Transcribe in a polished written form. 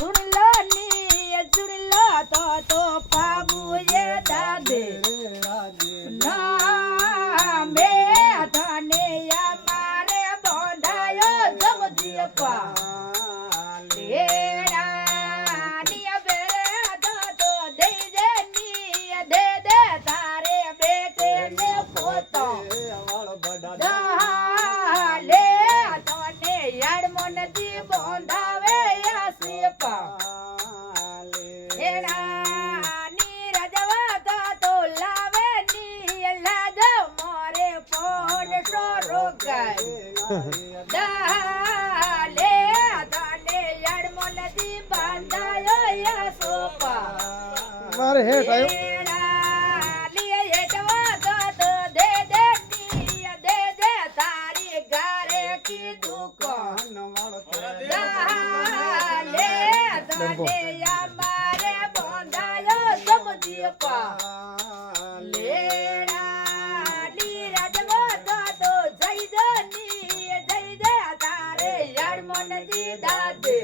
સુણ લો તો પાબુએ દાદે ના મે ધને અમારે બોંધાયો જમજી પા મારે હે ભાઈ દાદે